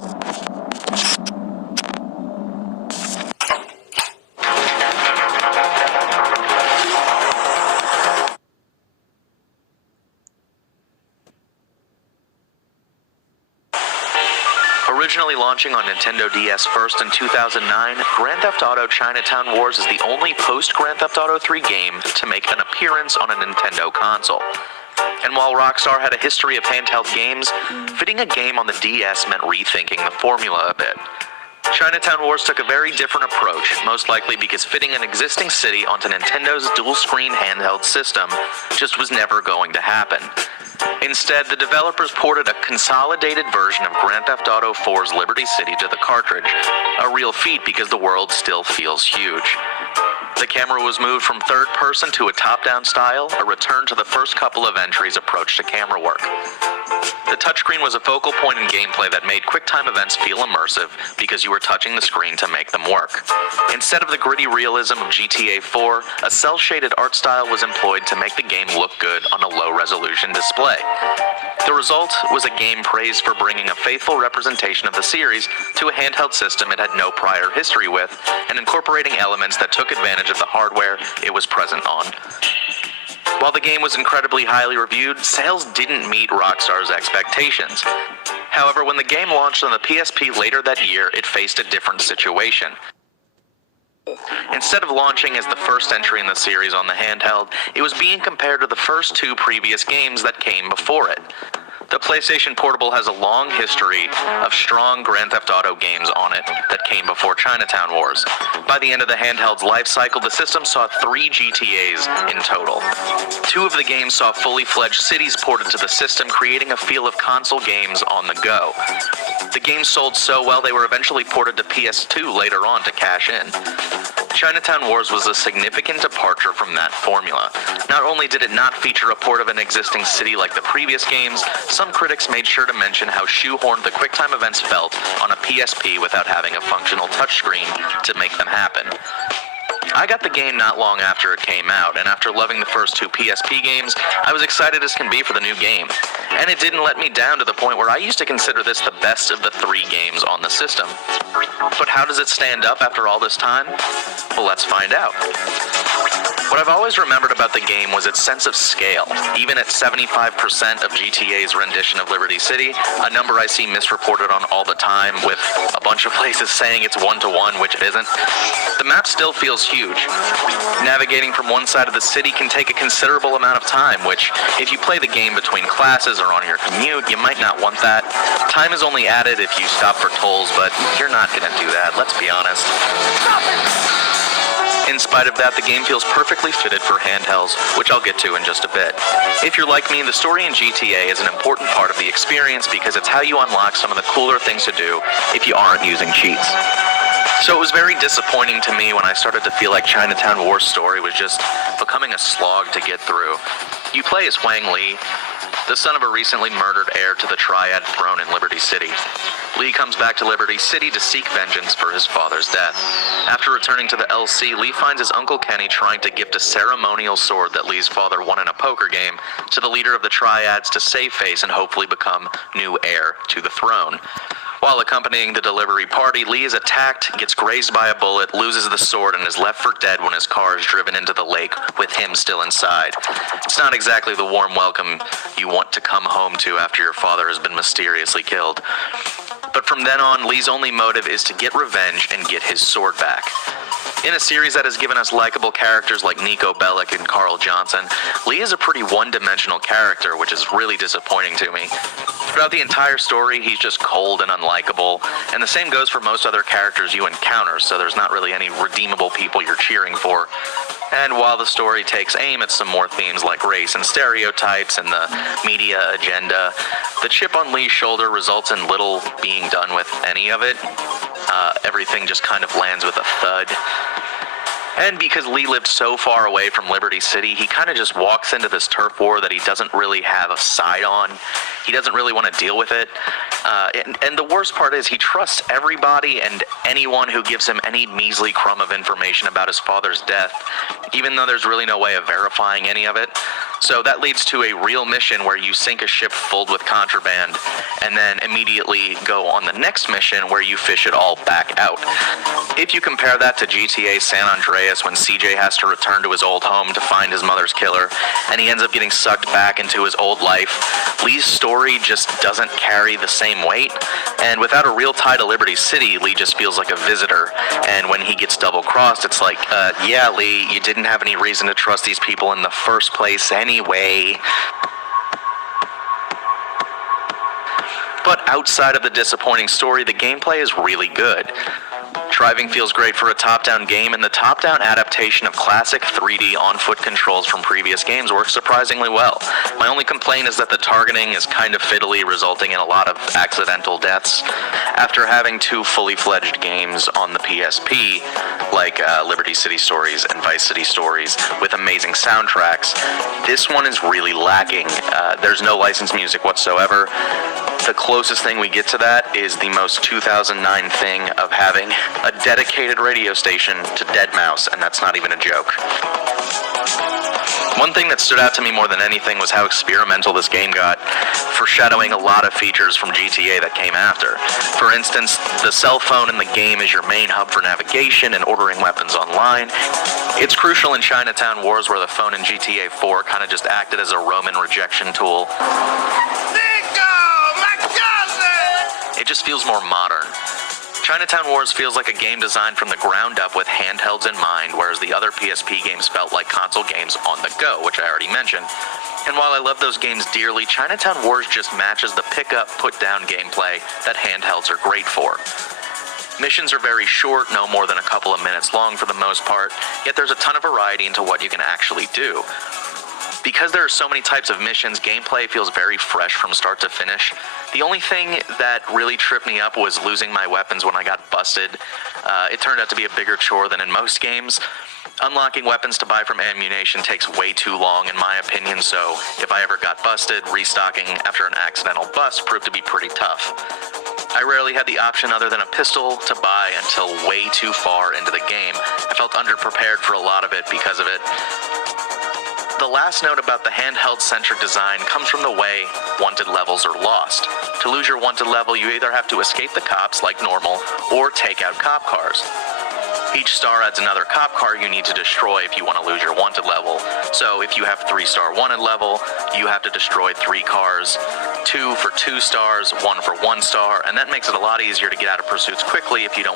Originally launching on Nintendo DS first in 2009, Grand Theft Auto Chinatown Wars is the only post-Grand Theft Auto 3 game to make an appearance on a Nintendo console. And while Rockstar had a history of handheld games, fitting a game on the DS meant rethinking the formula a bit. Chinatown Wars took a very different approach, most likely because fitting an existing city onto Nintendo's dual-screen handheld system just was never going to happen. Instead, the developers ported a consolidated version of Grand Theft Auto 4's Liberty City to the cartridge, a real feat because the world still feels huge. The camera was moved from third person to a top-down style, a return to the first couple of entries' approach to camera work. The touchscreen was a focal point in gameplay that made QuickTime events feel immersive because you were touching the screen to make them work. Instead of the gritty realism of GTA 4, a cel-shaded art style was employed to make the game look good on a low-resolution display. The result was a game praised for bringing a faithful representation of the series to a handheld system it had no prior history with, and incorporating elements that took advantage of the hardware it was present on. While the game was incredibly highly reviewed, sales didn't meet Rockstar's expectations. However, when the game launched on the PSP later that year, it faced a different situation. Instead of launching as the first entry in the series on the handheld, it was being compared to the first two previous games that came before it. The PlayStation Portable has a long history of strong Grand Theft Auto games on it that came before Chinatown Wars. By the end of the handheld's life cycle, the system saw 3 GTAs in total. 2 of the games saw fully fledged cities ported to the system, creating a feel of console games on the go. The games sold so well they were eventually ported to PS2 later on to cash in. Chinatown Wars was a significant departure from that formula. Not only did it not feature a port of an existing city like the previous games, some critics made sure to mention how shoehorned the QuickTime events felt on a PSP without having a functional touchscreen to make them happen. I got the game not long after it came out, and after loving the first 2 PSP games, I was excited as can be for the new game. And it didn't let me down to the point where I used to consider this the best of the 3 games on the system. But how does it stand up after all this time? Well, let's find out. What I've always remembered about the game was its sense of scale. Even at 75% of GTA's rendition of Liberty City, a number I see misreported on all the time, with a bunch of places saying it's 1-to-1, which it isn't, the map still feels huge. Navigating from one side of the city can take a considerable amount of time, which, if you play the game between classes or on your commute, you might not want that. Time is only added if you stop for tolls, but you're not gonna do that, let's be honest. In spite of that, the game feels perfectly fitted for handhelds, which I'll get to in just a bit. If you're like me, the story in GTA is an important part of the experience because it's how you unlock some of the cooler things to do if you aren't using cheats. So it was very disappointing to me when I started to feel like Chinatown Wars' story was just becoming a slog to get through. You play as Wang Li, the son of a recently murdered heir to the Triad throne in Liberty City. Li comes back to Liberty City to seek vengeance for his father's death. After returning to the LC, Li finds his Uncle Kenny trying to gift a ceremonial sword that Li's father won in a poker game to the leader of the Triads to save face and hopefully become new heir to the throne. While accompanying the delivery party, Li is attacked, gets grazed by a bullet, loses the sword, and is left for dead when his car is driven into the lake with him still inside. It's not exactly the warm welcome you want to come home to after your father has been mysteriously killed. But from then on, Li's only motive is to get revenge and get his sword back. In a series that has given us likable characters like Nico Bellic and Carl Johnson, Li is a pretty one-dimensional character, which is really disappointing to me. Throughout the entire story, he's just cold and unlikable, and the same goes for most other characters you encounter, so there's not really any redeemable people you're cheering for. And while the story takes aim at some more themes like race and stereotypes and the media agenda, the chip on Li's shoulder results in little being done with any of it. Everything just kind of lands with a thud. And because Li lived so far away from Liberty City, he kind of just walks into this turf war that he doesn't really have a side on. He doesn't really want to deal with it. And the worst part is he trusts everybody and anyone who gives him any measly crumb of information about his father's death, even though there's really no way of verifying any of it. So that leads to a real mission where you sink a ship filled with contraband and then immediately go on the next mission where you fish it all back out. If you compare that to GTA San Andreas when CJ has to return to his old home to find his mother's killer and he ends up getting sucked back into his old life, Lee's story just doesn't carry the same weight, and without a real tie to Liberty City, Lee just feels like a visitor, and when he gets double-crossed, it's like, yeah, Lee, you didn't have any reason to trust these people in the first place anyway. But outside of the disappointing story, the gameplay is really good. Driving feels great for a top-down game, and the top-down adaptation of classic 3D on-foot controls from previous games works surprisingly well. My only complaint is that the targeting is kind of fiddly, resulting in a lot of accidental deaths. After having two fully-fledged games on the PSP, like Liberty City Stories and Vice City Stories, with amazing soundtracks, this one is really lacking. There's no licensed music whatsoever. The closest thing we get to that is the most 2009 thing of having a dedicated radio station to Deadmau5, and that's not even a joke. One thing that stood out to me more than anything was how experimental this game got, foreshadowing a lot of features from GTA that came after. For instance, the cell phone in the game is your main hub for navigation and ordering weapons online. It's crucial in Chinatown Wars, where the phone in GTA 4 kind of just acted as a Roman rejection tool. It just feels more modern. Chinatown Wars feels like a game designed from the ground up with handhelds in mind, whereas the other PSP games felt like console games on the go, which I already mentioned. And while I love those games dearly, Chinatown Wars just matches the pick-up, put-down gameplay that handhelds are great for. Missions are very short, no more than a couple of minutes long for the most part, yet there's a ton of variety into what you can actually do. Because there are so many types of missions, gameplay feels very fresh from start to finish. The only thing that really tripped me up was losing my weapons when I got busted. It turned out to be a bigger chore than in most games. Unlocking weapons to buy from ammunition takes way too long in my opinion, so if I ever got busted, restocking after an accidental bust proved to be pretty tough. I rarely had the option other than a pistol to buy until way too far into the game. I felt underprepared for a lot of it because of it. The last note about the handheld-centric design comes from the way wanted levels are lost. To lose your wanted level, you either have to escape the cops like normal, or take out cop cars. Each star adds another cop car you need to destroy if you want to lose your wanted level. So if you have 3-star wanted level, you have to destroy 3 cars, 2 for 2 stars, 1 for 1 star, and that makes it a lot easier to get out of pursuits quickly if you don't